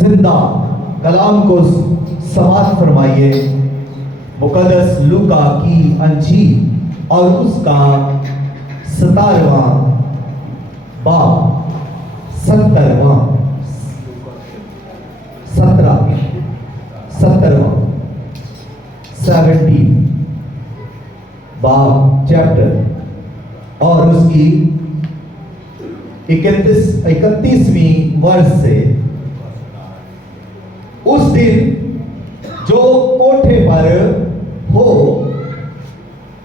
زندہ کلام کو سماعت فرمائیے۔ مقدس لوکا کی انجیل اور اس کا 17واں باب 17واں باب چیپٹر اور اس کی 31ویں ورس سے، اس دن جو کوٹھے پر ہو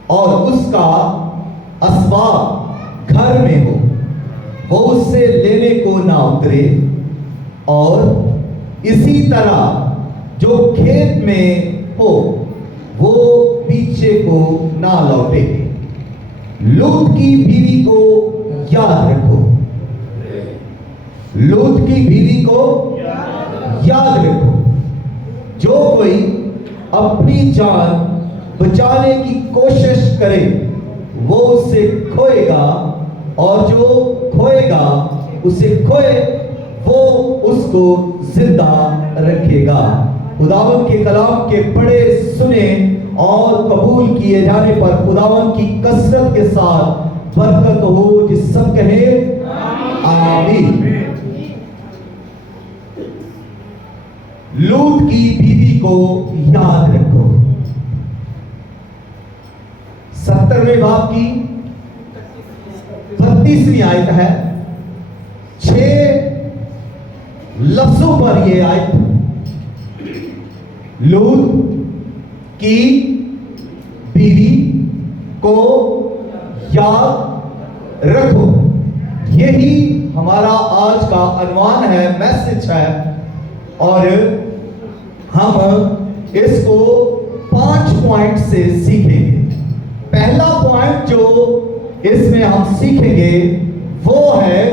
اور اس کا اسباب گھر میں ہو، وہ اس سے لینے کو نہ اترے، اور اسی طرح جو کھیت میں ہو وہ پیچھے کو نہ لوٹے۔ لوط کی بیوی کو یاد رکھو، لوط کی بیوی کو یاد رکھو۔ جو کوئی اپنی جان بچانے کی کوشش کرے وہ اسے کھوئے گا، اور جو کھوئے گا اسے کھوئے وہ اس کو زندہ رکھے گا۔ خداوند کے کلام کے پڑھے سنے اور قبول کیے جانے پر خداوند کی کثرت کے ساتھ برکت ہو۔ جس سب کہے آمین۔ لوط کی بیوی کو یاد رکھو۔ 17ویں باب کی 32ویں آیت ہے۔ 6 لفظوں پر یہ آیت لوط کی بیوی کو یاد رکھو، یہی ہمارا آج کا عنوان ہے، میسج ہے، اور ہم اس کو 5 پوائنٹ سے سیکھیں گے۔ پہلا پوائنٹ جو اس میں ہم سیکھیں گے وہ ہے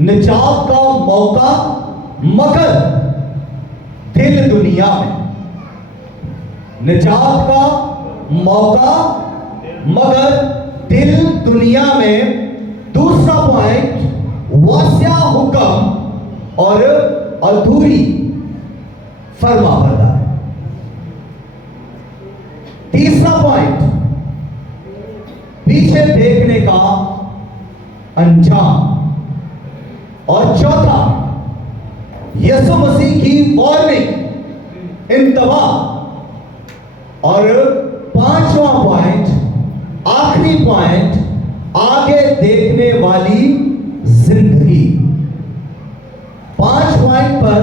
نجات کا موقع مگر دل دنیا میں۔ نجات کا موقع مگر دل دنیا میں۔ دوسرا پوائنٹ واسع حکم اور ادھوری فرما برداری۔ تیسرا پوائنٹ پیچھے دیکھنے کا انجام، اور چوتھا یسوع مسیح کی وارننگ، انتباہ، اور 5واں پوائنٹ، آخری پوائنٹ، آگے دیکھنے والی زندگی۔ 5 پوائنٹ پر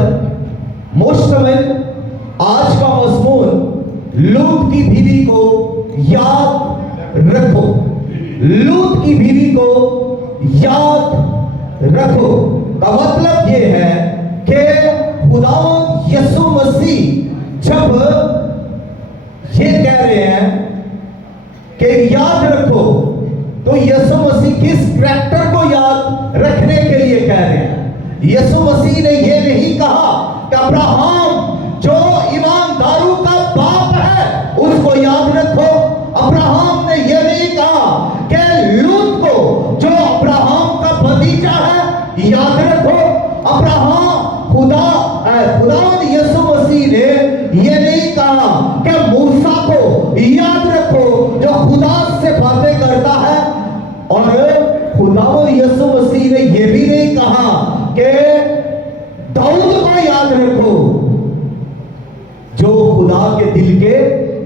مشتمل آج کا مضمون لوط کی بیوی کو یاد رکھو۔ لوط کی بیوی کو یاد رکھو کا مطلب یہ ہے کہ خداوند یسوع مسیح جب یہ کہہ رہے ہیں کہ یاد رکھو، تو یسوع مسیح کس کریکٹر کو یاد رکھنے کے لیے کہہ رہے ہیں؟ یسوع مسیح نے یہ نہیں کہا کہ ابراہم جو ایمانداروں کا باپ ہے اس کو یاد رکھو۔ ابراہم نے یہ نہیں کہا کہ لوط کو جو ابراہم کا بھتیجا ہے یاد رکھو۔ ابراہم خداوند یسوع مسیح نے یہ نہیں کہا کہ موسیٰ کو یاد رکھو جو خدا سے باتیں کرتا ہے، اور خداوند یسوع مسیح نے یہ بھی نہیں کہا کہ داؤد کو یاد رکھو جو خدا کے دل کے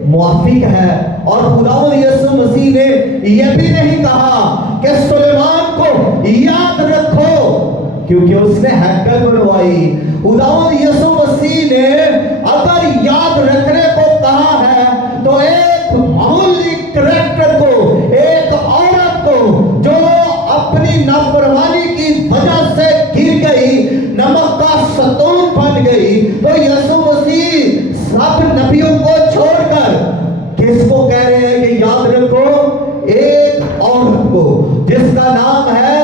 موافق ہے، اور خداوند یسوع مسیح نے یہ بھی نہیں کہا کہ سلیمان کو یاد رکھو کیونکہ اس نے ہیکل بنوائی۔ خداوند یسوع مسیح نے اگر یاد رکھنے کو کہا ہے تو ایک معمولی کریکٹر کو، ایک عورت کو جو اپنی نافرمانی کی وجہ سے گر گئی، نمک کا ستون بن گئی، تو یسوع مسیح سب نبیوں کو چھوڑ کر کس کو کہہ رہے ہیں کہ یاد رکھو؟ ایک عورت کو جس کا نام ہے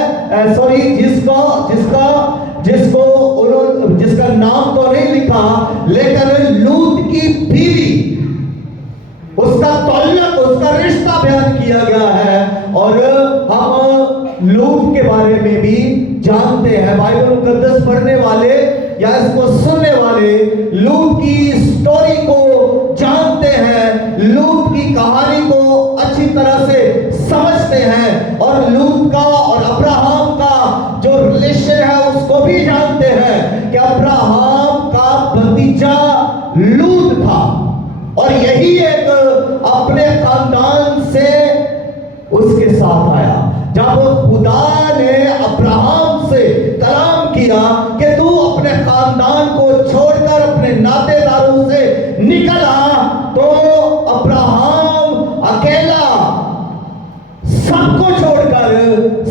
جس کا نام تو نہیں لکھا، لیکن لوط کی بیوی، اس کا تعلق، اس کا رشتہ بیان کیا گیا ہے، اور ہم لوط کے بارے میں بھی جانتے ہیں۔ بائبل مقدس پڑھنے والے یا اس کو سننے वाले लूत की स्टोरी को जानते हैं, लूत की कहानी को अच्छी तरह से समझते हैं और लूत का और अब्राहम का जो रिलेशन है उसको भी जानते हैं कि अब्राहम का भतीजा लूत था और यही एक अपने खानदान से उसके साथ आया। जब खुदा ने अब्राहम से कलाम किया कि तू अपने खानदान को छोड़कर अपने नातेदारों से निकल आ, तो अब्राहम अकेला सबको छोड़कर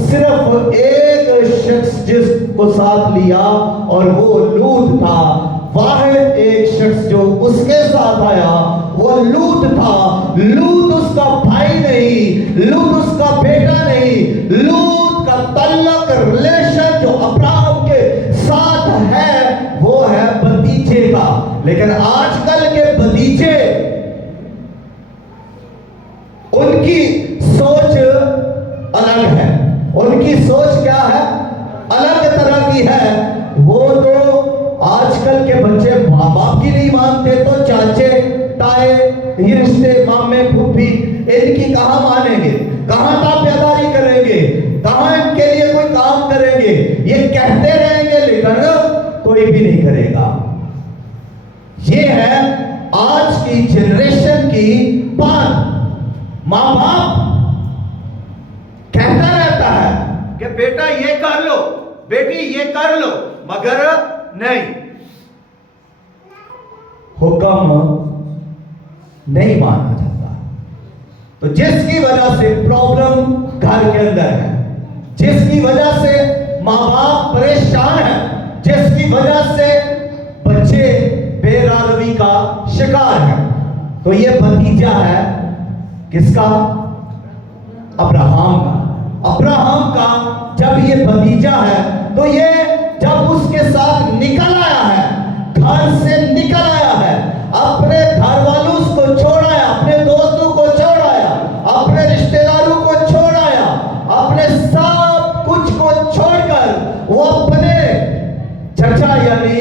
सिर्फ एक शख्स जिसको साथ लिया और वो लूत था। वाहिद एक शख्स जो उसके साथ आया वो लूत था। लूत उसका भाई नहीं, लूत उसका बेटा नहीं, लूत का तल्लक रिलेशन जो अब्राहम के साथ है वो है भतीजे का। लेकिन आजकल के भतीजे, उनकी सोच अलग है। उनकी सोच क्या है? अलग तरह की है। वो तो आजकल के बच्चे माँ बाप की नहीं मानते तो चाचे ताए ये रिश्ते मामे फूफी इनकी कहाँ मानेंगे, कहाँ ताबेदारी करेंगे, कहाँ इनके लिए कोई काम करेंगे। ये कहते रहेंगे लेकिन कोई भी नहीं करेगा। ये है आज की जनरेशन की बात। माँ बाप कहता रहता है कि बेटा ये कर लो, बेटी ये कर लो, मगर नहीं, हुक्म नहीं माना जाता। तो जिसकी वजह से प्रॉब्लम घर के अंदर है, जिसकी वजह से माँ बाप परेशान है, जिसकी वजह से बच्चे बेरादरी का शिकार है, तो ये भतीजा है किसका? अब्राहम का। अब्राहम का जब ये भतीजा है तो ये जब उसके साथ निकल आया है, घर से निकल आया है, अपने घर वालों को छोड़ आया, अपने दोस्तों को छोड़ आया, अपने रिश्तेदारों को छोड़ आया, अपने सब कुछ को छोड़कर वो अपने चचा यानी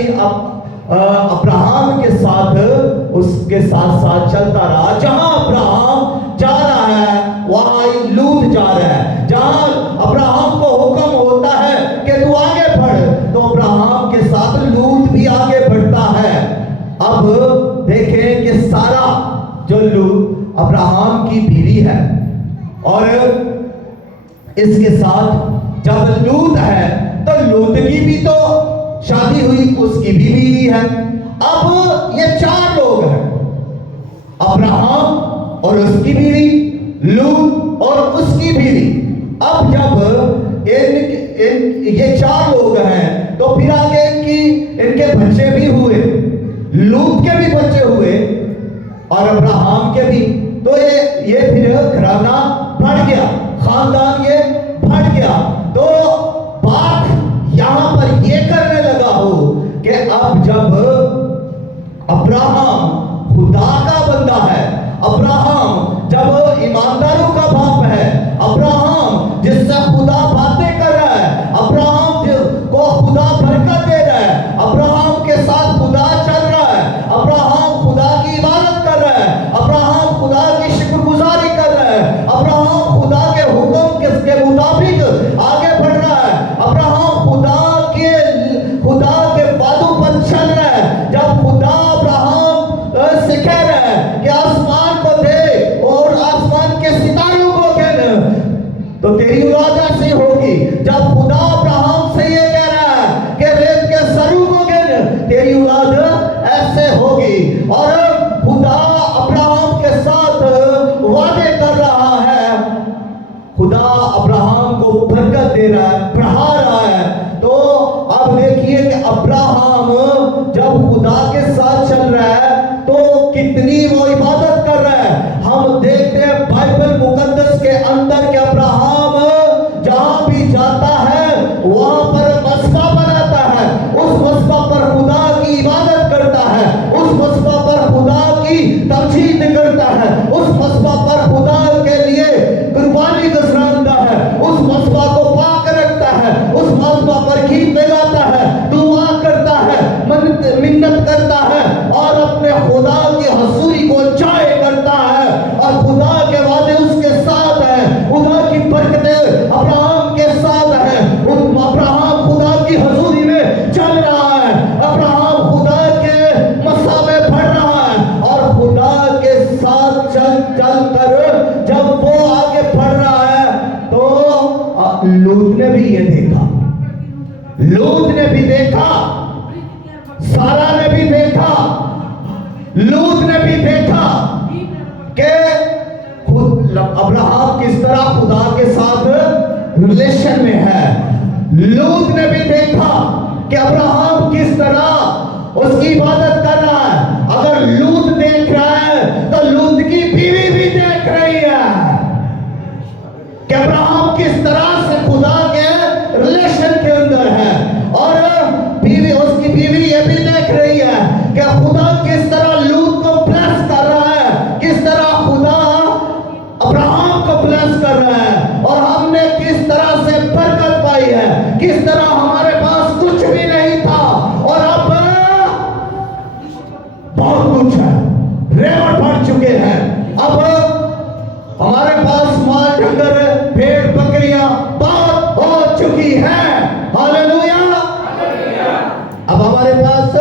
अब्राहम के साथ उसके साथ साथ चलता रहा। जहां अब्राहम जा रहा है वहां लूत जा रहा है। जहां अब्राहम को हुक्म होता है कि तू आगे बढ़, तो अब्राहम के साथ लूत भी आगे बढ़ता है। अब देखें कि सारा जो लूत अब्राहम की बीवी है और इसके साथ जब लूत है तो लूत की भी तो शादी हुई, उसकी बीवी है। अब ये चार लोग हैं, अब्राहम और उसकी बीवी, लूत और उसकी बीवी। अब जब ये चार लोग हैं तो फिर आगे इनके बच्चे भी हुए, लूत के भी बच्चे हुए और अब्राहम के भी। तो ये फिर घराना बढ़ गया, खानदान ये बढ़ गया। तो बात यहां पर ये करने लगा हो कि अब जब अब्राहम खुदा का बंदा है, अब्राहम जब ईमानदारों का बाप है, अब्राहम जिससे खुदा बातें कर रहा है, अब्राहम को खुदा बरकत दे रहा है, खुदा की हजूरी को जाए करता है और खुदा के वादे उसके साथ है, खुदा की बरकतें अब्राहम के साथ है। अब्राहम खुदा की हजूरी में चल रहा है, अब्राहम खुदा के मसा में बढ़ रहा है और खुदा के साथ चल चल कर जब वो आगे बढ़ रहा है तो लूत ने भी ये देखा, लूत ने भी देखा, सारा ने भी देखा, लूत ने भी देखा कि अब्राहम किस तरह खुदा के साथ रिलेशन में है। लूत ने भी देखा कि अब्राहम किस तरह उसकी इबादत कर रहा है। अगर लूत देख रहा है तो लूत की बीवी भी देख रही है कि अब्राहम किस तरह से खुदा के रिलेशन के अंदर है, और बीवी, उसकी बीवी ये भी देख रही है कि खुदा किस तरह लूत को ब्लेस कर रहा है, किस तरह खुदा अब्राहम को ब्लेस कर रहा है, और हमने किस तरह से बरकत पाई है, किस तरह हमारे पास कुछ भी नहीं था और अब बहुत कुछ है, रेवड़ बढ़ चुके हैं। अब हमारे पास माल डंगर भेड़ बकरियां बहुत हो चुकी है। हालेलुया। अब हमारे पास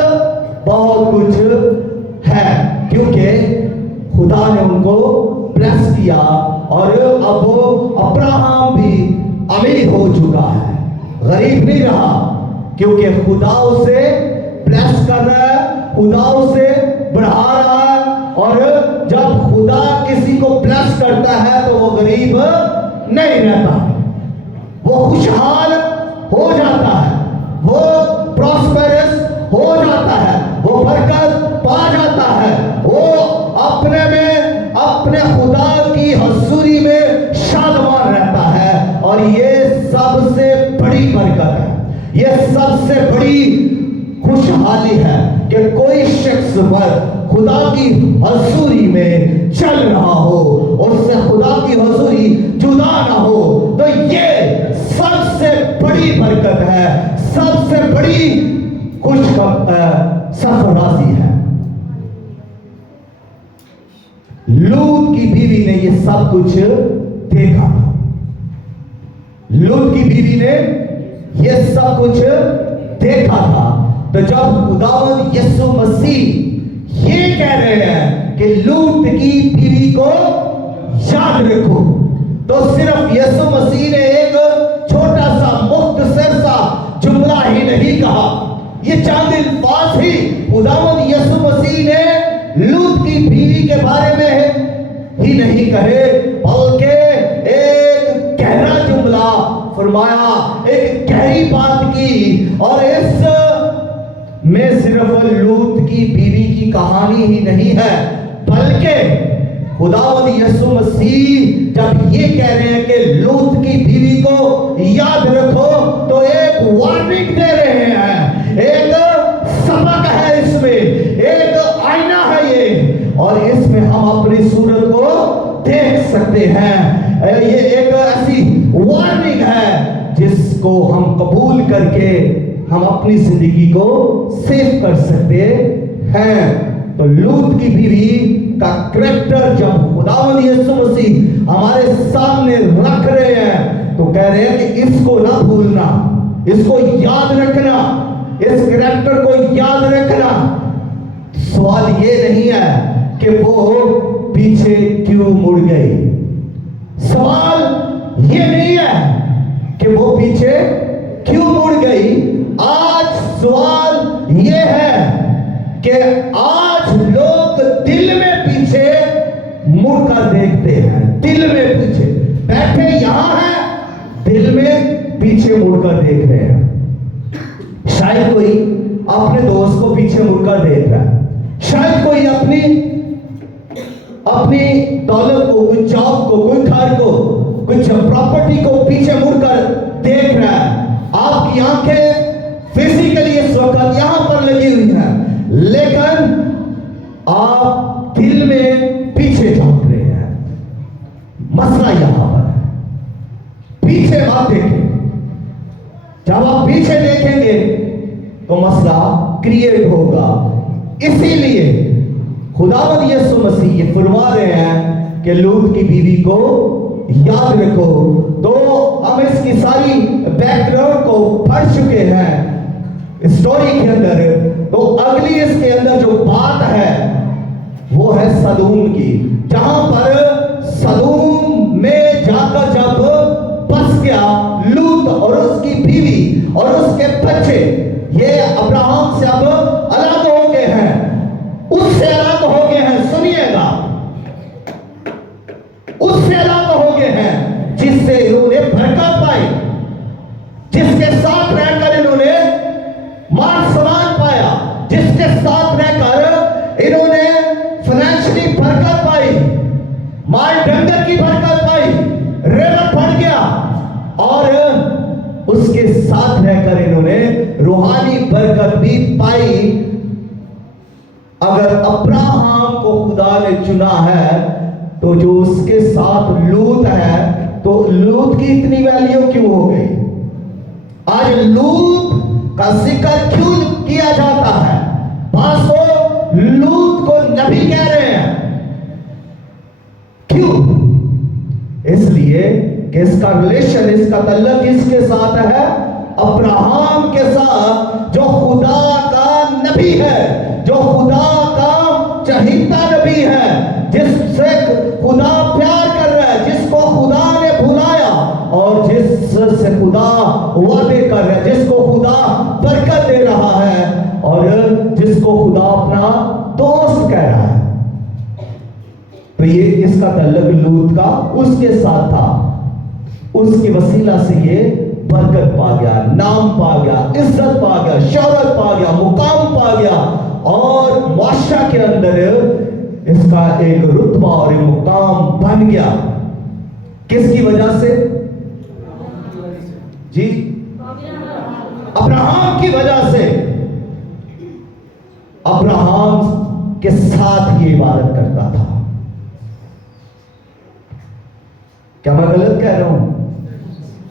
बहुत कुछ है क्योंकि खुदा ने उनको ब्लेस किया और अब अब्राहम भी अमीर हो चुका है, गरीब नहीं रहा, क्योंकि खुदा उसे ब्लेस कर रहा है, खुदा उसे बढ़ा रहा है। और जब खुदा किसी को ब्लेस करता है तो वो गरीब नहीं रहता, वो खुशहाल हो जाता है, वो प्रॉस्पेरस हो जाता है, वो बरकत पा जाता है, वो अपने में अपने खुदा की हजूरी में शादमान रहता है। और ये सबसे बड़ी बरकत है, ये सबसे बड़ी खुशहाली है कि कोई शख्स पर खुदा की हजूरी में चल रहा हो, उससे खुदा की हजूरी जुदा ना हो, तो ये सबसे बड़ी बरकत है, सबसे बड़ी खुश सरफराजी है। लूत की बीवी ने ये सब कुछ देखा था, लूत की बीवी ने ये सब कुछ देखा था। तो जब खुदावंद यीशु मसीह ये कह रहे हैं कि लूत की बीवी को याद रखो, तो सिर्फ यीशु मसीह ने एक छोटा सा मुख्तसर सा जुमला ही नहीं कहा, ये चंद अल्फाज ही खुदावंद यीशु मसीह ने लूत की बीवी के बारे में ही नहीं कहे, बल्कि एक गहरा जुमला फरमाया, एक गहरी बात की। और इस में सिर्फ लूत की बीवी की कहानी ही नहीं है, बल्कि खुदावंद यीशु मसीह जब ये कह रहे हैं कि लूत की बीवी को याद रखो, तो एक वार्निंग दे रहे हैं, एक सबक है इसमें, एक आईना है ये, और इसमें हम अपनी सूरत को देख सकते हैं। ये एक ऐसी वार्निंग है जिसको हम कबूल करके हम अपनी जिंदगी को सेव कर सकते हैं। तो लूत की बीवी का कैरेक्टर जब खुदावंद यीशु मसीह हमारे सामने रख रहे हैं, तो कह रहे हैं कि इसको ना भूलना, इसको याद रखना, इस कैरेक्टर को याद रखना। सवाल ये नहीं है कि वो पीछे क्यों मुड़ गई, सवाल ये नहीं है कि वो पीछे क्यों मुड़ गई। आज सवाल ये है कि आज लोग दिल में पीछे मुड़कर देखते हैं, दिल में पीछे बैठे यहां हैं, दिल में पीछे मुड़कर देख रहे हैं। शायद कोई अपने दोस्त को पीछे मुड़कर देख रहा है, शायद कोई अपनी दौलत को, कोई जॉब को, कोई घर को, कुछ प्रॉपर्टी को पीछे मुड़कर देख रहा है। आपकी आंखें फिजिकली इस वक्त यहां पर लगी हुई हैं, लेकिन आप दिल में पीछे झांक रहे हैं। मसला यहां पर है, पीछे मत देखें। जब आप पीछे देखेंगे तो मसला क्रिएट होगा। इसीलिए खुदावंद यीशु मसीह ये फरमा रहे हैं कि लूत की बीवी को याद रखो। तो हम इसकी सारी बैकग्राउंड को पढ़ चुके हैं स्टोरी के अंदर। तो अगली इसके अंदर जो बात है वो है सदूम की, जहां पर सदूम में जाकर जब बस गया लूत और उसकी बीवी और उसके बच्चे, ये अब्राहम से अब अलग हो गए हैं, उससे अलग हो गए हैं। सुनिएगा, उससे अलग हो गए हैं जिससे इन्होंने बरकत पाई, जिसके साथ रहकर इन्होंने मान सम्मान पाया, जिसके साथ रहकर इन्होंने फाइनेंशियली बरकत पाई, माल डंगर की बरकत पाई, रेवत बढ़ गया, और उसके साथ रहकर इन्होंने रूहानी बरकत भी पाई। अगर अब्राहम को खुदा ने चुना है तो जो उसके साथ लूत है, तो लूत की इतनी वैल्यू क्यों हो गई? आज लूत का जिक्र क्यों किया जाता है? पासो लूत को नबी कह रहे हैं, क्यों? इसलिए कि इसका रिलेशन, इसका तल्लक किसके साथ है? अब्राहम के साथ, जो खुदा का नबी है, जो खुदा का चहीता नबी है, जिससे खुदा प्यार कर रहा है, जिसको खुदा ने बुलाया और जिससे खुदा वादे कर रहा है, जिसको खुदा बरकत दे रहा है और जिसको खुदा अपना दोस्त कह रहा है। तो ये इसका तल्लक लूत का उसके साथ था। उसकी वसीला से ये बरकत पा गया, नाम पा गया, इज्जत पा गया, शौहरत पा गया, मुकाम पा गया, और माशरा के अंदर इसका एक रुतबा और एक मुकाम बन गया। किसकी वजह से? जी, अब्राहम की वजह से। अब्राहम के साथ ये इबादत करता था। क्या मैं गलत कह रहा हूं?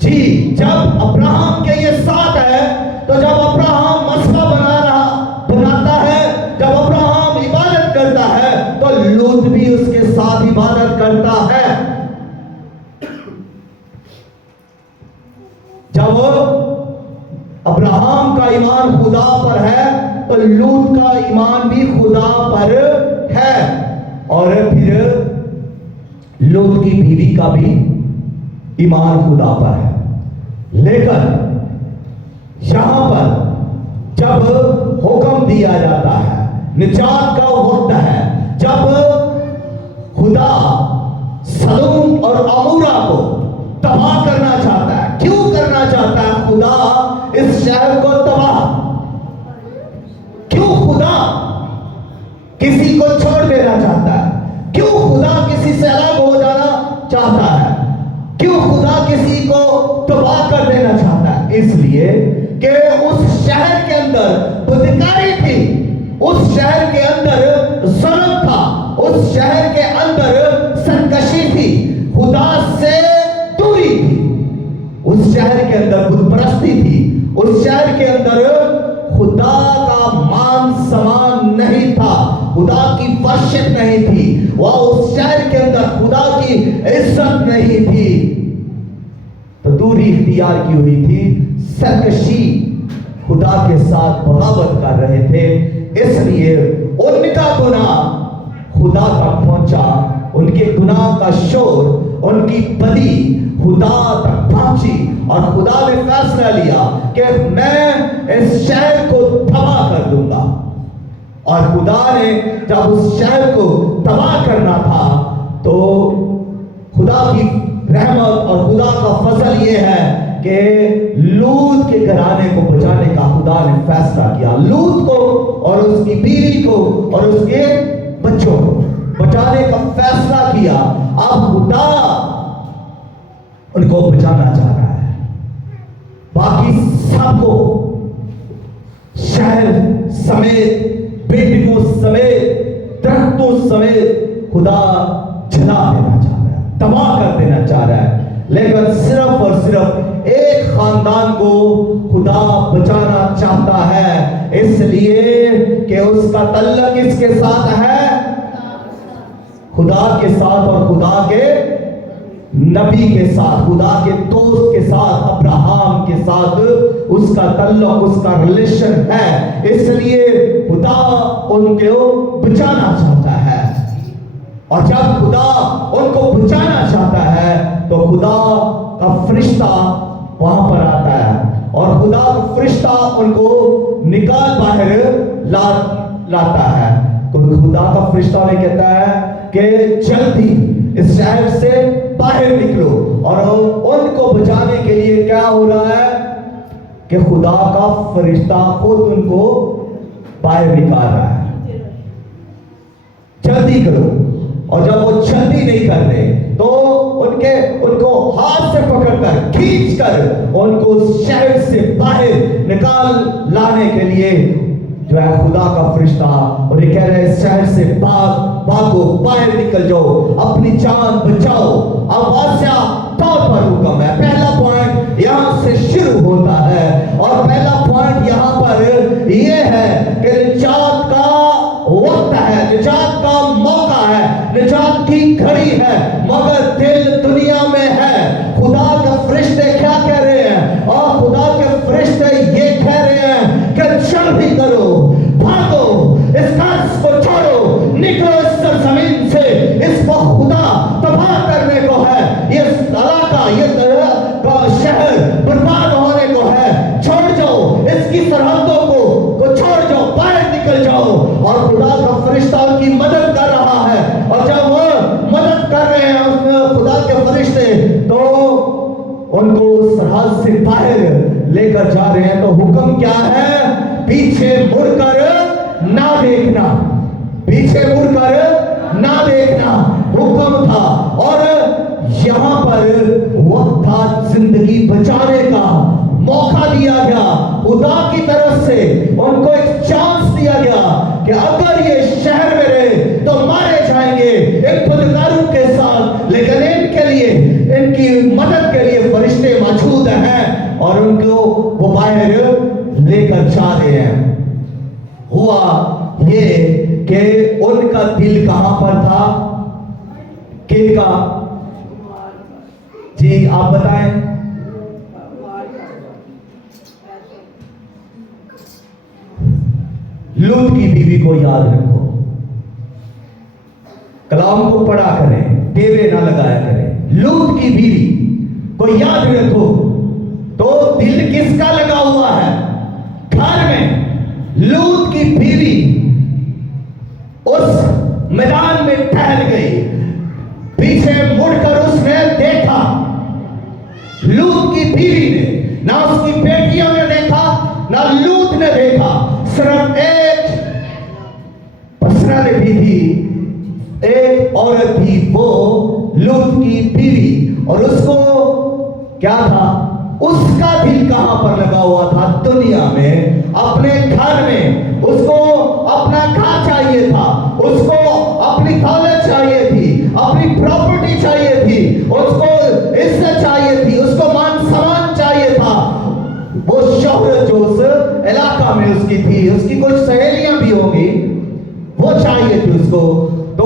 जी, जब अब्राहम के ये साथ है, तो जब अब्राहम मस्बा बनाता है, जब अब्राहम इबादत करता है, तो लूत भी उसके साथ इबादत करता है। जब अब्राहम का ईमान खुदा पर है, तो लूत का ईमान भी खुदा पर है, और फिर लूत की बीवी का भी ईमान खुदा पर है। लेकिन यहां पर जब हुक्म दिया जाता है, निजात का वक्त है, जब खुदा सदोम और अमोरा को तबाह करना चाहता है। क्यों करना चाहता है खुदा इस शहर को तबाह? क्यों खुदा किसी को छोड़ देना चाहता है? क्यों खुदा किसी से अलग हो जाना चाहता है? क्यों खुदा किसी को तबाह कर देना चाहता है? इसलिए कि उस शहर के अंदर बदकारी थी, उस शहर के अंदर जुल्म था, उस शहर के अंदर सरकशी थी, खुदा से दूरी थी, उस शहर के अंदर बुतपरस्ती थी, उस शहर के अंदर खुदा का मान सम्मान नहीं था, खुदा की वर्शिप नहीं थी, वह उस शहर के अंदर खुदा की इज्जत नहीं थी। तो दूरी इख्तियार की हुई थी, सरकशी, खुदा के साथ बगावत कर रहे थे। इसलिए उनका गुनाह खुदा तक पहुंचा, उनके गुनाह का शोर, उनकी बदी खुदा तक पहुंची, और खुदा ने फैसला लिया कि मैं इस शहर को तबाह कर दूंगा। और खुदा ने जब उस शहर को तबाह करना था, तो खुदा की रहमत और खुदा का फजल ये है कि लूत के घराने को बचाने का खुदा ने फैसला किया। लूत को और उसकी बीवी को और उसके बच्चों को बचाने का फैसला किया। अब खुदा उनको बचाना चाह रहा है। बाकी सबको शहर समेत, बिल्डिंगों समेत, दरख्तों समेत खुदा जला देना चाह रहा है, तबाह कर देना चाह रहा है। लेकिन सिर्फ और सिर्फ एक खानदान को खुदा बचाना चाहता है, इसलिए कि उसका तल्लक किसके साथ है? खुदा के साथ और खुदा के नबी के साथ, खुदा के दोस्त के साथ, अब्राहम के साथ उसका तल्लुक, उसका रिलेशन है। इसलिए खुदा उनको बचाना चाहता है, और जब खुदा उनको बचाना चाहता है तो खुदा का फरिश्ता वहां पर आता है, और खुदा का फरिश्ता उनको निकाल बाहर लाता है। तो खुदा का फरिश्ता ने कहता है कि जल्दी इस शहर से बाहर निकलो, और उनको बचाने के लिए क्या हो रहा है कि खुदा का फरिश्ता खुद उनको बाहर निकाल रहा है, जल्दी करो। और जब वो जल्दी नहीं कर रहे तो उनको हाथ से पकड़कर खींचकर उनको शहर से बाहर निकाल लाने के लिए जो है खुदा का फरिश्ता, और ये कह रहे हैं शहर से भागो, बाहर निकल जाओ, अपनी जान बचाओ। अब वास्या तौर पर हुक्म है। पहला पॉइंट यहाँ से शुरू होता है, और पहला पॉइंट यहाँ पर ये है कि निजात का वक्त है, निजात का मौका है, निजात की घड़ी है, मगर दिल दुनिया में है। खुदा के फरिश्ते क्या कह रहे हैं? और खुदा के फरिश्ते ये कह रहे हैं कि जल्दी करो, भागो, इस कर्ज को छोड़ो, निकलो इस सरजमीन से, इसको खुदा तबाह करने को है, ये इलाका, ये शहर बर्बाद होने को है, छोड़ जाओ, इसकी सरहदों को छोड़ जाओ, बाहर निकल जाओ। और खुदा का फरिश्ता उनकी मदद कर रहा है, और जब वो मदद कर रहे हैं खुदा के फरिश्ते, तो उनको सरहद से बाहर लेकर जा रहे हैं। तो हुक्म क्या है? पीछे मुड़कर ना देखना, पीछे मुड़कर ना देखना हुक्म था। और यहां पर वक्त था जिंदगी बचाने का, मौका दिया गया खुदा की तरफ से, उनको एक चांस दिया गया कि अगर ये शहर में रहे तो मारे जाएंगे एक खुदकारों के साथ, लेकिन इनके लिए, इनकी मदद के लिए फरिश्ते मौजूद हैं और उनको वो बाहर लेकर जा रहे हैं। हुआ ये कि उनका दिल कहां पर था? किनका? जी आप बताएं। लूत की बीवी को याद रखो, कलाम को पढ़ा करें, टेवे ना लगाया करें। लूत की बीवी को याद रखो। तो दिल किसका लगा हुआ है? घर में लूत की बीवी उस मैदान में टहल गई, पीछे मुड़कर उसने देखा। लूत की बीवी ने, ना उसकी बेटियों ने देखा, ना लूत ने देखा, सिर्फ एक पर्सनालिटी थी, एक औरत थी, वो लूत की बीवी। और उसको क्या था? उसका दिल कहां पर लगा हुआ था? दुनिया में, अपने घर में। उसको अपना घर चाहिए था, उसको अपनी दौलत चाहिए थी, अपनी प्रॉपर्टी चाहिए थी, उसको इज्जत चाहिए थी, उसको मान सम्मान चाहिए था। वो शोहरत जो उस इलाका में उसकी थी, उसकी कुछ सहेलियां भी होंगी, वो चाहिए थी उसको। तो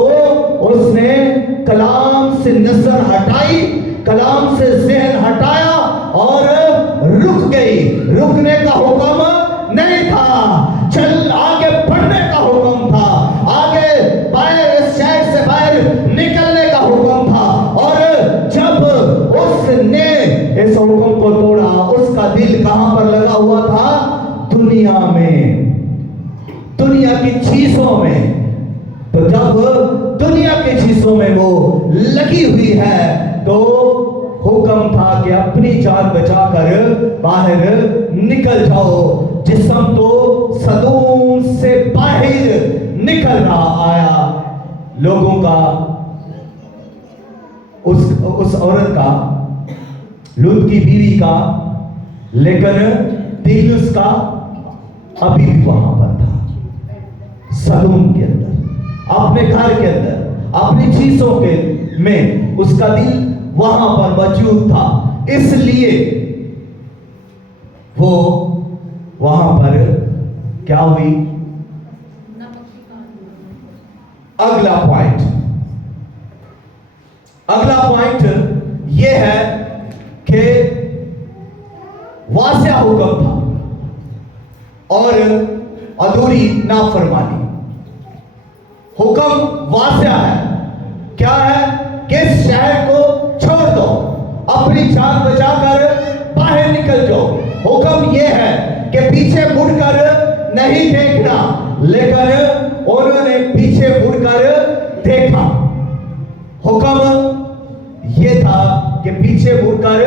उसने कलाम से नजर हटाई, कलाम से ज़हन हटाया और रुक गई। रुकने का हुक्म नहीं था, चल आगे बढ़ने का हुक्म था, आगे बाहर इस शहर से बाहर निकलने का हुक्म था। और जब उसने इस हुक्म को तोड़ा, उसका दिल कहां पर लगा हुआ था? दुनिया में, दुनिया की चीजों में। तो जब दुनिया की चीजों में वो लगी हुई है, तो हुक्म था कि अपनी जान बचाकर बाहर निकल जाओ। जिस्म तो सदूम से बाहर निकल रहा आया लोगों का, उस औरत का, लूत की बीवी का, लेकिन दिल उसका अभी भी वहां पर था, सदूम के अंदर, अपने घर के अंदर, अपनी चीजों के में उसका दिल वहां पर मौजूद था। इसलिए वो वहां पर क्या हुई? अगला पॉइंट, अगला पॉइंट यह है कि वासिया हुक्म था और अधूरी नाफरमानी। हुक्म वासिया है, क्या है कि इस शहर को छोड़ दो, अपनी जान बचाकर बाहर निकल जाओ। हुक्म यह है कि पीछे मुड़कर नहीं देखना, लेकिन उन्होंने पीछे मुड़कर देखा। हुक्म यह था कि पीछे मुड़कर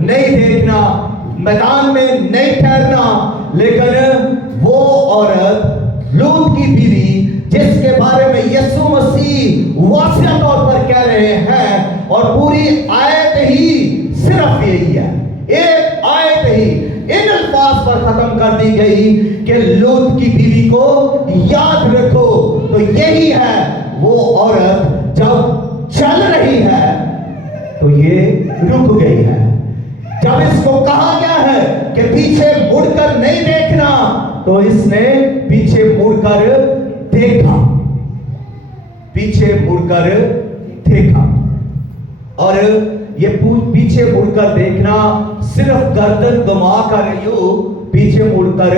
नहीं देखना, मैदान में नहीं ठहरना, लेकिन वो औरत लूत की बीवी जिसके बारे में यीशु मसीह वासिया तौर पर कह रहे हैं, और पूरी आयत ही सिर्फ यही है, एक आयत ही इन अल्फाज पर खत्म कर दी गई कि लूत की बीवी को याद रखो। तो यही है वो औरत जब चल रही है तो ये रुक गई है। जब इसको कहा गया है कि पीछे मुड़कर नहीं देखना, तो इसने पीछे मुड़कर देखा, पीछे मुड़कर देखा। और ये पीछे मुड़कर देखना सिर्फ गर्दन घुमा कर यूं पीछे मुड़कर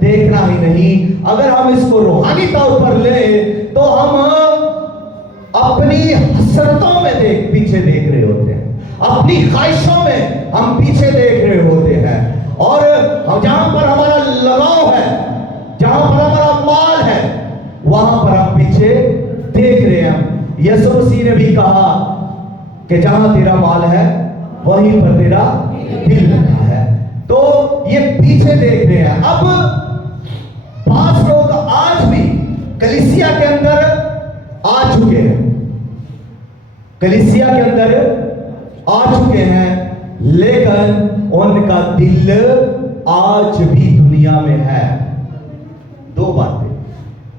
देखना ही नहीं, अगर हम इसको रूहानी तौर पर ले तो हम अपनी हसरतों में पीछे देख रहे होते हैं, अपनी ख्वाहिशों में हम पीछे देख रहे होते हैं, और जहां पर हमारा लगाव है, जहां पर हमारा माल है, वहां पर हम पीछे देख रहे हैं। यीशु मसीह ने भी कहा कि जहां तेरा माल है वहीं पर तेरा दिल रखा है। तो ये पीछे देख रहे हैं। अब पांच लोग आज भी कलीसिया के अंदर आ चुके हैं, कलीसिया के अंदर आ चुके हैं, लेकिन उनका दिल आज भी दुनिया में है। दो बातें,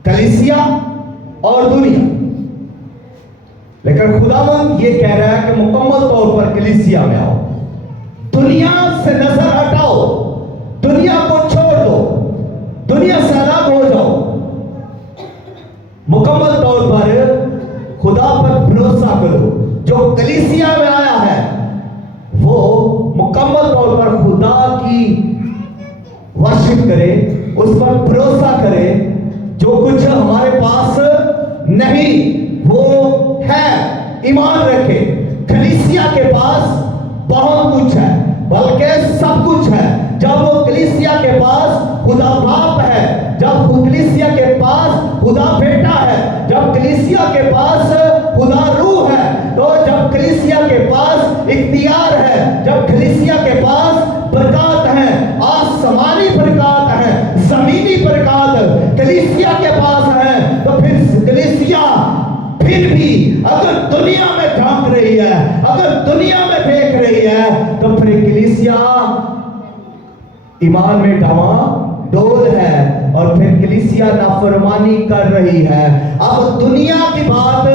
कलीसिया और दुनिया। लेकिन खुदावंद ये कह रहा है कि मुकम्मल तौर पर कलीसिया में आओ, दुनिया से नजर हटाओ, दुनिया को छोड़ दो, दुनिया से अलग हो जाओ, मुकम्मल तौर पर खुदा पर भरोसा करो। जो कलीसिया में आया है वो मुकम्मल तौर पर खुदा की वर्शिप करे, उस पर भरोसा करे। जो कुछ हमारे पास नहीं वो है, ईमान रखे। कलीसिया के पास बहुत कुछ है, बल्कि सब कुछ है। जब वो कलीसिया के पास खुदा बाप है, जब कलीसिया के पास खुदा बेटा है, जब कलीसिया के पास खुदा रूह है, तो जब कलीसिया के पास इख्तियार है, जब कलीसिया के पास बरकत है, आसमानी बरकत है, जमीनी बरकत कलीसिया के पास है, तो फिर कलीसिया फिर भी अगर दुनिया में झांक रही है, अगर दुनिया में देख रही है, तो फिर कलीसिया ईमान में डामाडोल है, और फिर कलीसिया नाफरमानी कर रही है। अब दुनिया की बात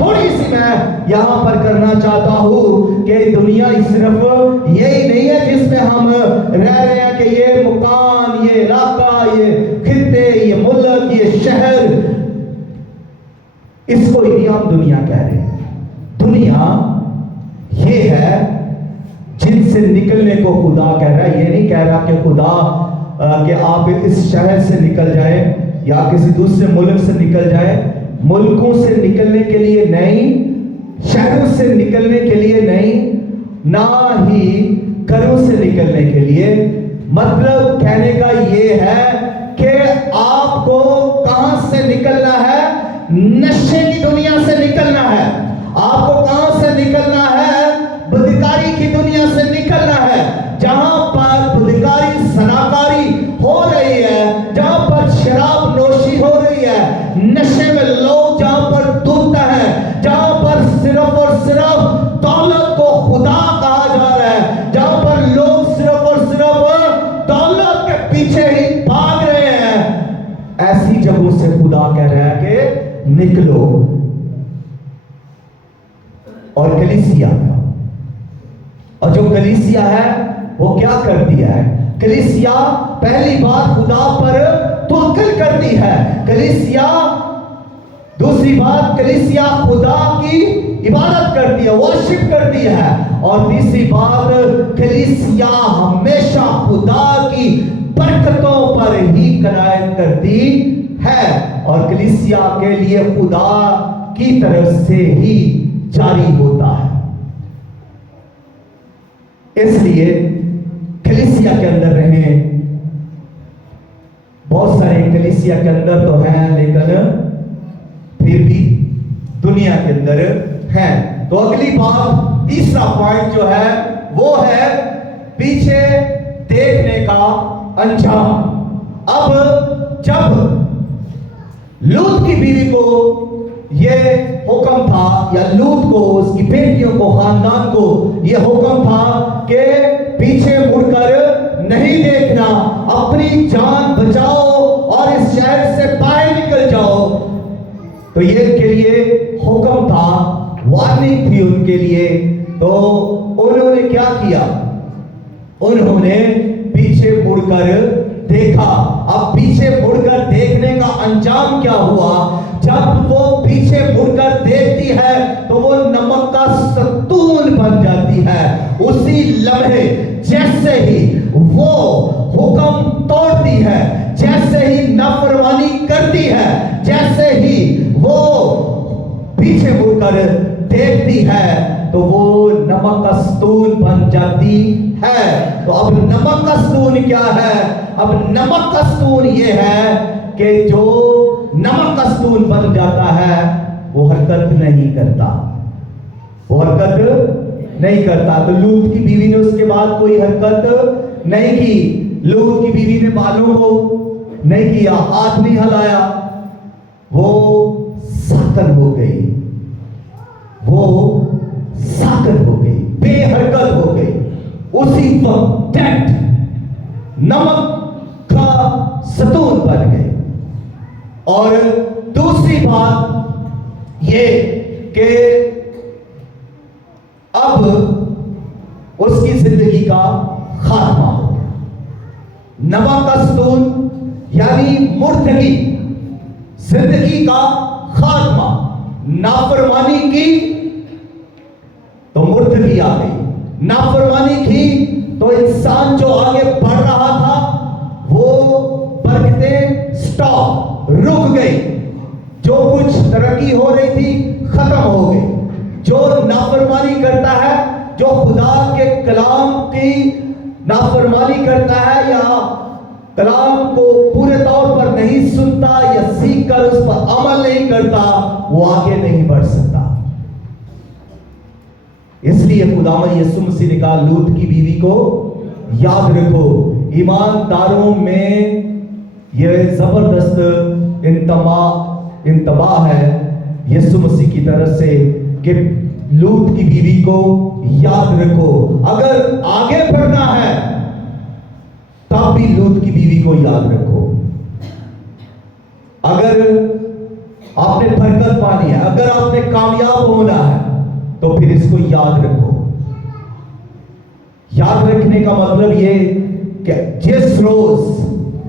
थोड़ी सी मैं यहां पर करना चाहता हूं कि दुनिया सिर्फ यही नहीं है जिसमें हम रह रहे हैं, कि ये मकान, ये इलाका, ये खित्ते, ये मुल्क, ये शहर, इसको ही हम दुनिया कह रहे हैं। दुनिया ये है जिनसे निकलने को खुदा कह रहा है। ये नहीं कह रहा कि खुदा कि आप इस शहर से निकल जाए या किसी दूसरे मुल्क से निकल जाए। मुल्कों से निकलने के लिए नहीं, शहरों से निकलने के लिए नहीं, ना ही घरों से निकलने के लिए। मतलब कहने का ये है कि आपको कहां से निकलना है? नशे की दुनिया से निकलना है। आपको कहां से निकलना है? बदकारी की दुनिया से निकलना है, जहां पर बदकारी, सनाकारी हो रही है, जहां पर शराब नोशी हो रही है, नशे में लोग जहां पर धुत है, जहां पर सिर्फ और सिर्फ दौलत को खुदा कहा जा रहा है, जहां पर लोग सिर्फ और सिर्फ दौलत के पीछे ही भाग रहे हैं, ऐसी जगहों से खुदा कह रहा है कि निकलो। और कलीसिया, और जो कलीसिया है वो क्या करती है? कलीसिया पहली बात खुदा पर तवक्कुल करती है। कलीसिया دوسری بات کلیسیا خدا کی عبادت کرتی ہے، ورشپ کرتی ہے، اور تیسری بات کلیسیا ہمیشہ خدا کی برکتوں پر ہی قناعت کرتی ہے، اور کلیسیا کے لیے خدا کی طرف سے ہی جاری ہوتا ہے۔ اس لیے کلیسیا کے اندر رہیں۔ بہت سارے کلیسیا کے اندر تو ہیں لیکن پھر بھی دنیا کے اندر ہیں۔ تو اگلی بات، تیسرا پوائنٹ جو ہے وہ ہے پیچھے دیکھنے کا انجام۔ اب جب لوط کی بیوی کو یہ حکم تھا، یا لوط کو، اس کی بیٹیوں کو، خاندان کو یہ حکم تھا کہ پیچھے مڑ کر نہیں دیکھنا، اپنی جان بچاؤ اور اس شہر سے باہر نکل جاؤ، تو یہ ان کے لیے حکم تھا، وارننگ تھی ان کے لیے۔ تو انہوں نے کیا کیا؟ انہوں نے پیچھے مڑ کر دیکھا۔ اب پیچھے مڑ کر دیکھنے کا انجام کیا ہوا؟ جب وہ پیچھے مڑ کر دیکھتی ہے تو وہ نمک کا ستون بن جاتی ہے۔ اسی لمحے جیسے ہی وہ حکم توڑتی ہے، جیسے ہی نافرمانی کرتی ہے، جیسے ہی وہ پیچھے مڑ کر دیکھتی ہے تو وہ نمک کا ستون بن جاتی ہے۔ تو اب نمک کا ستون کیا ہے؟ اب نمک کا ستون یہ ہے کہ جو نمک کا ستون بن جاتا ہے وہ حرکت نہیں کرتا، وہ حرکت نہیں کرتا۔ تو لوط کی بیوی نے اس کے بعد کوئی حرکت نہیں کی۔ لوط کی بیوی نے بالوں کو نہیں کیا، ہاتھ نہیں ہلایا، وہ ساکن ہو گئی، وہ ساکن ہو گئی، بے حرکت ہو گئی۔ اسی وقت ڈیڈ، نمک کا ستون بن گئے۔ اور دوسری بات یہ کہ اب اس کی زندگی کا خاتمہ ہو گیا۔ نمک کا ستون یعنی مردگی، زندگی کا خاتمہ۔ نافرمانی کی تو مردگی آ گئی، نافرمانی کی تو انسان جو آگے بڑھ رہا تھا وہ برکتیں سٹاپ، رک گئی، جو کچھ ترقی ہو رہی تھی ختم ہو گئی۔ جو نافرمانی کرتا ہے، جو خدا کے کلام کی نافرمانی کرتا ہے یا کلام کو پورے طور پر نہیں سنتا یا سیکھ کر اس پر عمل نہیں کرتا، وہ آگے نہیں بڑھ سکتا۔ اس لیے خداوند یسوع مسیح نے کہا لوط کی بیوی کو یاد رکھو۔ ایمانداروں میں یہ زبردست انتباہ ہے یسوع مسیح کی طرف سے کہ لوط کی بیوی کو یاد رکھو۔ اگر آگے بڑھنا ہے تب بھی لوط کی بیوی کو یاد رکھو۔ اگر آپ نے برکت پانی ہے، اگر آپ نے کامیاب ہونا ہے تو پھر اس کو یاد رکھو۔ یاد رکھنے کا مطلب یہ کہ جس روز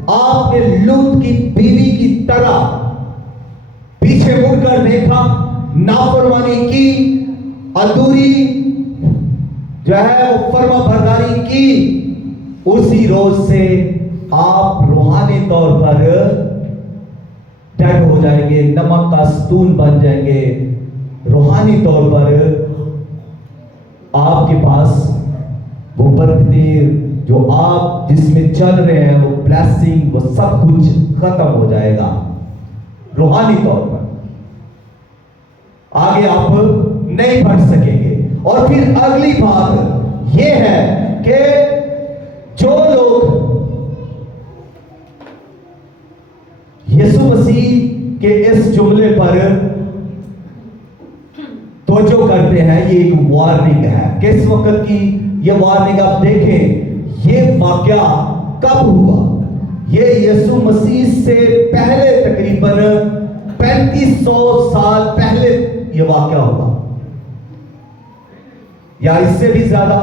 آپ نے لوط کی بیوی کی طرح پیچھے مڑ کر دیکھا، نافرمانی کی، ادھوری جو ہے وہ فرما برداری کی، اسی روز سے آپ روحانی طور پر ڈیڈ ہو جائیں گے، نمک کا ستون بن جائیں گے۔ روحانی طور پر آپ کے پاس وہ برکتیں جو آپ جس میں چل رہے ہیں، وہ بلیسنگ، وہ سب کچھ ختم ہو جائے گا روحانی طور پر۔ آگے آپ نہیں بڑھ سکیں گے۔ اور پھر اگلی بات یہ ہے کہ جو لوگ یسوع مسیح کے اس جملے پر توجہ کرتے ہیں، یہ ایک وارننگ ہے۔ کس وقت کی یہ وارننگ؟ آپ دیکھیں یہ واقعہ کب ہوا؟ یہ یسوع مسیح سے پہلے تقریباً 3500 سال پہلے یہ واقعہ ہوا، یا اس سے بھی زیادہ۔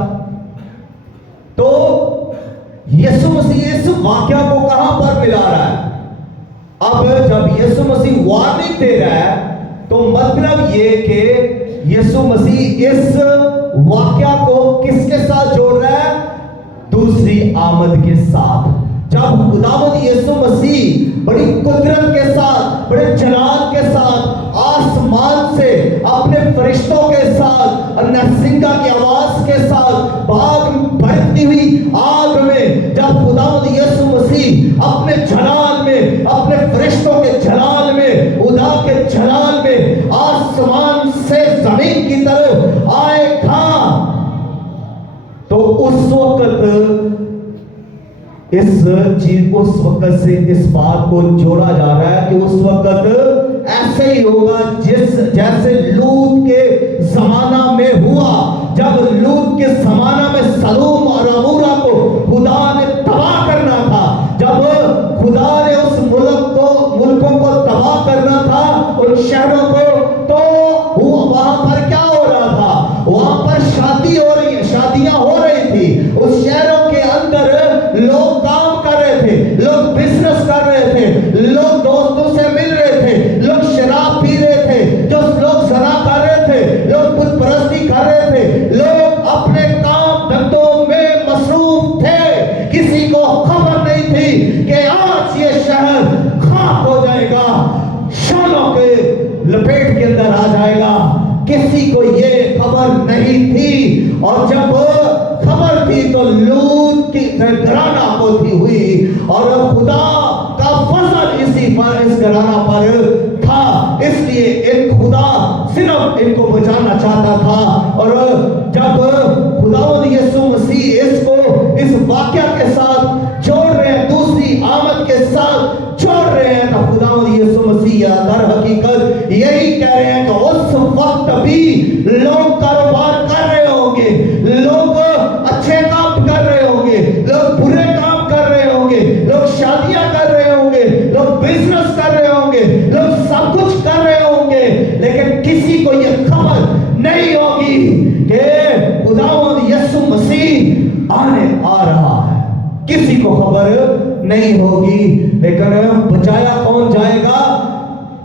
تو یسوع مسیح اس واقعہ کو کہاں پر ملا رہا ہے؟ اب جب یسوع مسیح وارننگ دے رہا ہے تو مطلب یہ کہ یسوع مسیح اس واقعہ کو کس کے ساتھ جوڑ رہا ہے؟ دوسری آمد کے ساتھ. جب خداوند یسوع مسیح بڑی قدرت کے ساتھ، بڑے جلال کے ساتھ آسمان سے اپنے فرشتوں کے ساتھ نرسنگا کی آواز کے ساتھ باغ بھڑکتی ہوئی آگ میں، جب خداوند یسوع مسیح اپنے جلال میں، اپنے فرشتوں کے جلال میں، خدا کے جلال میں آسمان سے زمین کی طرف آئے گا، تو اس وقت اس وقت سے اس بات کو جوڑا جا رہا ہے کہ اس وقت ایسے ہی ہوگا جیسے لوط کے زمانہ میں ہوا. جب لوط کے زمانہ میں سدوم اور عمورہ کو خدا نے تباہ کرنا تھا، جب خدا نے اس ملکوں کو تباہ کرنا تھا، ان شہروں کو، تو وہاں پر کیا ہو رہا تھا؟ وہاں پر شادیاں ہو رہی تھی. اس شہروں کے اندر لوگ کام کر رہے تھے، لوگ بزنس کر رہے تھے، لوگ دوستوں سے مل رہے تھے، لوگ شراب پی رہے تھے، جو لوگ زنا کر رہے تھے، لوگ بت پرستی کر رہے تھے، لوگ اپنے کام دھندوں میں مصروف تھے. کسی کو خبر نہیں تھی کہ آج یہ شہر خاک ہو جائے گا، شولوں کے لپیٹ کے اندر آ جائے گا. کسی کو یہ خبر نہیں تھی، اور جب خبر تھی تو لوط کی گھرانہ ہوتی ہوئی، اور خدا کا فضل اس گھرانہ پر تھا. اس لیے خدا صرف ان کو بچانا چاہتا تھا. اور جب خداوند یسوع مسیح اس واقعہ کے ساتھ جوڑ رہے ہیں، دوسری آمد کے ساتھ جوڑ رہے ہیں، تو خداوند یسوع مسیح در حقیقت یہی کہہ رہے ہیں کہ اس وقت بھی لوگ کاروبار کر رہے ہوں گے، لوگ اچھے کام کر رہے ہوں گے، لوگ برے کام کر رہے ہوں گے، لوگ شادیاں کر رہے ہوں گے، لوگ بزنس کر رہے ہوں گے، لوگ سب کچھ کر رہے ہوں گے، لیکن کسی کو یہ خبر نہیں ہوگی کہ خداوند یسوع مسیح آ رہا ہے. کسی کو خبر نہیں ہوگی. لیکن بچایا کون جائے گا؟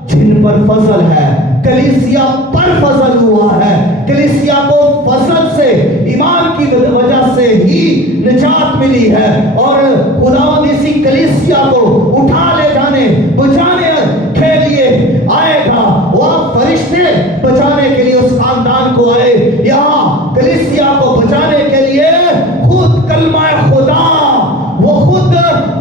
جن پر فضل ہے. کلیسیا پر فضل ہوا ہے. کلیسیا کو فضل سے، ایمان کی وجہ سے ہی نجات ملی ہے، اور خداوند اسی کلیسیا کو اٹھا لے جانے، بچانے کے لیے آئے گا. وہ فرشتے بچانے کے لیے اس خاندان کو آئے، یہاں کلیسیا کو بچانے کے لیے خود کلمہ خدا، وہ خود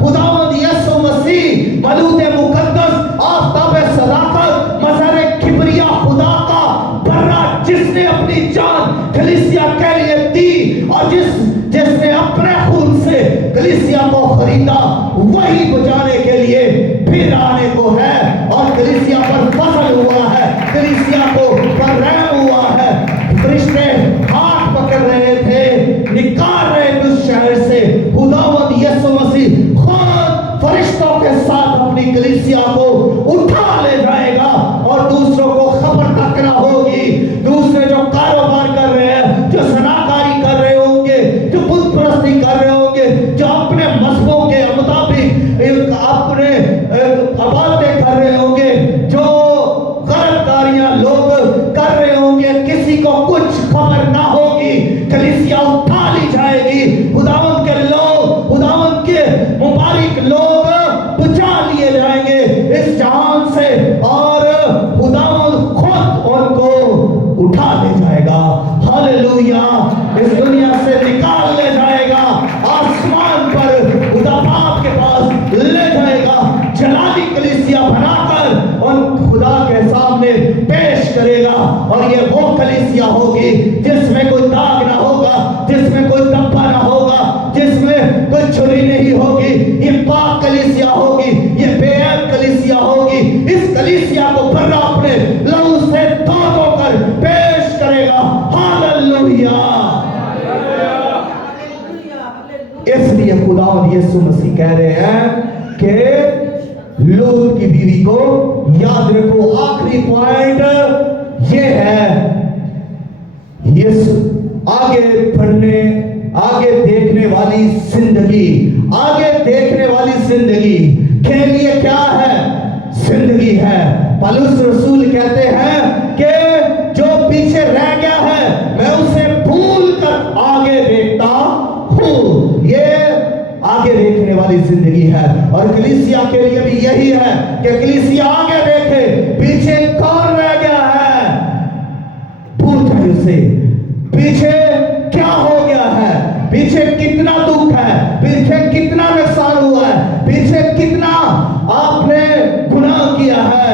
خداوند یسوع مسیح، ملوت مقدس، آفتاب صداقت، مظہر کبریا خدا کا برا، جس نے اپنی جان کلیسیا کے لیے دی، اور جس نے اپنے خون سے کلیسیا کو خریدا، وہی بچانے کے لیے پھر آنے کو ہے. اور کلیسیا پر فضل ہوا ہے، کلیسیا کو پر رحم ہوا ہے. فرشتے ہاتھ پکڑ رہے تھے، نکال رہے تھے اس شہر سے. خداوند یسوع مسیح خود فرشتوں کے ساتھ اپنی کلیسیا کو اٹھا لے جائے گا، اور دوسروں کو خبر تک نہ ہوگی. دوسرے جو کاروبار کر رہے ہیں، جو زناکاری کر رہے ہوں گے، جو بت پرستی کر رہے ہوں گے، جو اپنے مذہبوں کے مطابق اپنے عبادتیں کر رہے ہوں گے، جو غلط کاریاں لوگ کر رہے ہوں گے، کسی کو کچھ خبر نہ ہوگی. کلیسیا اٹھا لی جائے گی. خداوند کے لوگ، خداوند کے مبارک لوگ بچا لیے جائیں گے اس جہان سے، اور خداوند خود ان کو اٹھا لے جائے گا. ہاللویا. اس دنیا سے نکال لے جائے گا، آسمان پر خدا باپ کے پاس لے جائے گا. جلالی کلیسیا بنا کر ان خدا کے سامنے پیش کرے گا، اور یہ وہ کلیسیا ہوگی جس میں کوئی داغ نہ ہوگا، جس میں کوئی دبا نہ ہوگا، جس میں کوئی چھری نہیں ہوگی. یہ پاک کلیسیا ہوگی، یہ بے عیب کلیسیا ہوگی. اس کلیسیا کو بھرا اپنے لہو سے دھو کر پیش کرے گا. ہاللویا. اس لیے خداوند یسوع مسیح کہہ رہے ہیں کہ لوط کی بیوی کو یاد رکھو. آخری پوائنٹ یہ ہے، آگے بڑھنے، آگے دیکھنے والی زندگی، آگے دیکھنے والی زندگی کے لیے کیا ہے؟ زندگی ہے. پولس رسول کہتے ہیں और कलीसिया के लिए भी यही है कि कलीसिया आगे देखे, पीछे कौन रह गया है भूल जाए उसे। पीछे क्या हो गया है, पीछे कितना दुख है, पीछे कितना नुकसान हुआ है, पीछे कितना आपने गुनाह किया है,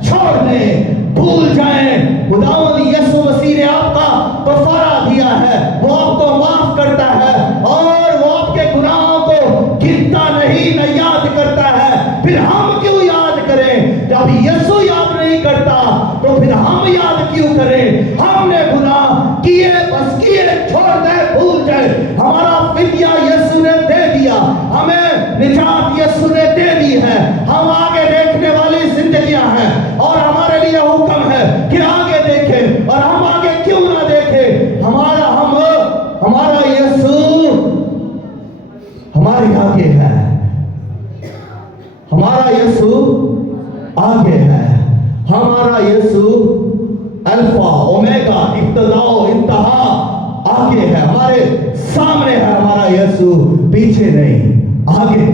छोड़ दें, भूल जाएं। खुदावंद यीशु मसीह ने आपका कफारा दिया है, वो आपको माफ करता है और वो आपके गुनाहों को गिनता नहीं, न याद करता है। फिर हम क्यों याद करें? जब यीशु याद नहीं करता तो फिर हम याद क्यों करें? हमने गुनाह किए, बस किए, छोड़ दे, भूल जाए। हमारा फिदिया यीशु ने दे दिया, हमें निजात यीशु ने दे दी है। हम आगे देखने वाली जिंदगियां हैं और हमारे लिए हुक्म है कि आगे देखें। और हम आगे क्यों ना देखें? हमारा यीशु हमारे आगे है, हमारा यीशु आगे है, हमारा यीशु अल्फा ओमेगा इब्तिदा इंतहा आगे है, हमारे सामने है हमारा यीशु, पीछे नहीं, आगे।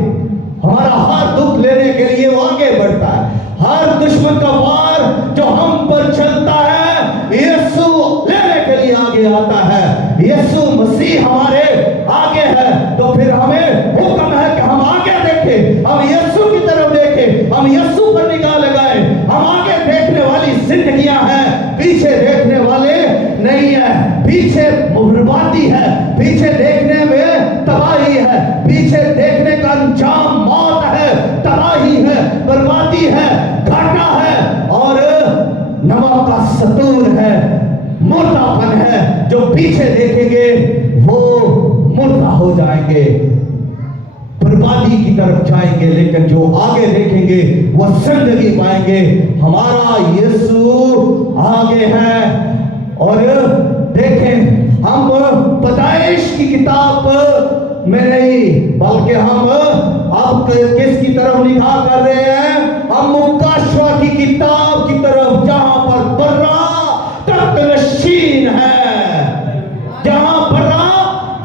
हमारा हर दुख लेने के लिए वो आगे बढ़ता है। हर दुश्मन का वार जो हम पर चलता है, यीशु लेने के लिए आगे आता है। यीशु मसीह हमारे आगे है, तो फिर हमें हुक्म है कि हम आगे देखें, हम यीशु की तरफ देखें, हम यीशु पर निगाह लगाएं। हम आगे देखने वाली जिंदगियां हैं, पीछे देखने वाले नहीं है। पीछे बर्बादी है, पीछे देखने में तबाही है, पीछे देखने का अंजाम मौत है, तबाही है, बर्बादी है, घाटा है और नमक का सतूर है, मुर्दापन है। जो पीछे देखेंगे वो मुर्दा हो जाएंगे, बर्बादी की तरफ जाएंगे, लेकिन जो आगे देखेंगे वो जिंदगी पाएंगे। हमारा यीशु आगे है। और देखें, हम पैदाइश की किताब में नहीं, बल्कि हम अब किसकी तरफ निगाह कर रहे हैं? हम मुकाशवा की किताब की तरफ, जहां पर बर्रा तक नशीन है, जहां बर्रा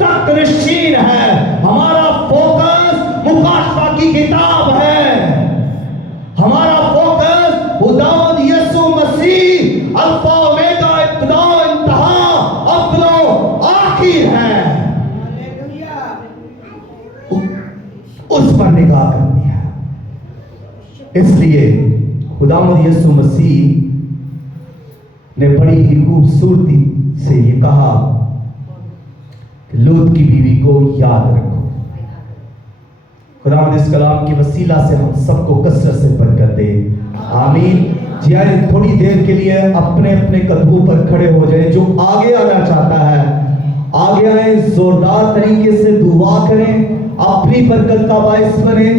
तक नशीन है। हमारा फोकस मुकाशवा की किताब है, हमारा फोकस खुदावंद यीशु मसीह अल्फा ओमेगा इब्तिदा इंतहा अव्वल आखिर है, उस पर निगाह करनी है। इसलिए खुदावंद यीशु मसीह ने बड़ी ही खूबसूरती से ये कहा कि लूत की बीवी को याद रखो। खुदावंद इस कलाम की वसीला से हम सबको कसरत से बरकत दे, आमीन। जी आए, थोड़ी देर के लिए अपने अपने कदमों पर खड़े हो जाए। जो आगे आना चाहता है आगे आए, जोरदार तरीके से दुआ करें, अपनी बरकत का बायस बने।